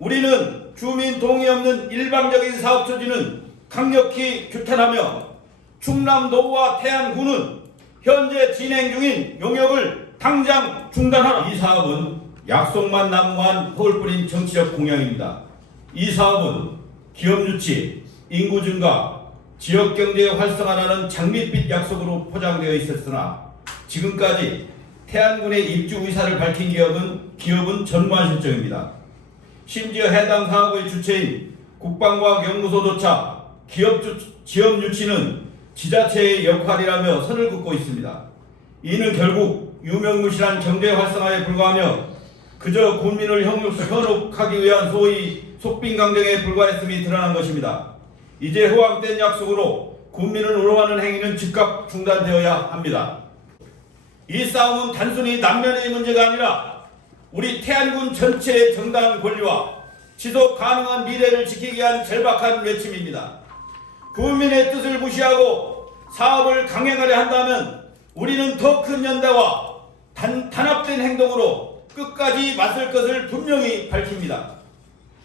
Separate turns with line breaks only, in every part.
우리는 주민 동의 없는 일방적인 사업 추진은 강력히 규탄하며 충남도와 태안군은 현재 진행 중인 용역을 당장 중단하라. 이 사업은 약속만 난무한 허울 뿐인 정치적 공약입니다. 이 사업은 기업 유치, 인구 증가, 지역 경제 활성화라는 장밋빛 약속으로 포장되어 있었으나 지금까지 태안군의 입주 의사를 밝힌 기업은 기업은 전무한 실정입니다. 심지어 해당 사업의 주체인 국방과학연구소조차 기업 주, 지역 유치는 지자체의 역할이라며 선을 긋고 있습니다. 이는 결국 유명무실한 경제 활성화에 불과하며 그저 국민을 현혹- 현혹하기 위한 소위 속빈강정에 불과했음이 드러난 것입니다. 이제 허황된 약속으로 국민을 우롱하는 행위는 즉각 중단되어야 합니다. 이 싸움은 단순히 남면의 문제가 아니라 우리 태안군 전체의 정당 권리와 지속 가능한 미래를 지키기 위한 절박한 외침입니다. 국민의 뜻을 무시하고 사업을 강행하려 한다면 우리는 더 큰 연대와 단, 단합된 행동으로 끝까지 맞설 것을 분명히 밝힙니다.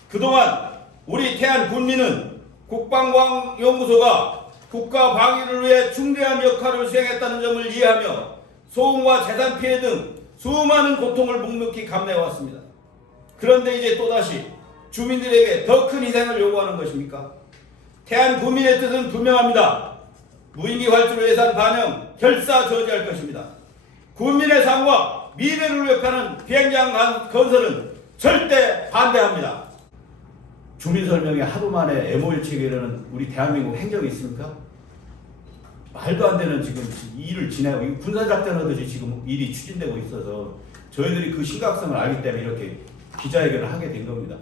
그동안 우리 태안 군민은 국방과학연구소가 국가 방위를 위해 중대한 역할을 수행했다는 점을 이해하며 소음과 재산 피해 등 수많은 고통을 묵묵히 감내해왔습니다. 그런데 이제 또다시 주민들에게 더 큰 희생을 요구하는 것입니까? 태안 국민의 뜻은 분명합니다. 무인기 활주로 예산 반영 결사 저지할 것입니다. 국민의 삶과 미래를 위협하는 비행장 간- 건설은 절대 반대합니다. 주민 설명회 하루 만에 MOU 체결하는 우리 대한민국 행정이 있습니까? 말도 안 되는 지금 일을 진행하고 이거 군사작전 하듯이 지금 일이 추진되고 있어서 저희들이 그 심각성을 알기 때문에 이렇게 기자회견을 하게 된 겁니다.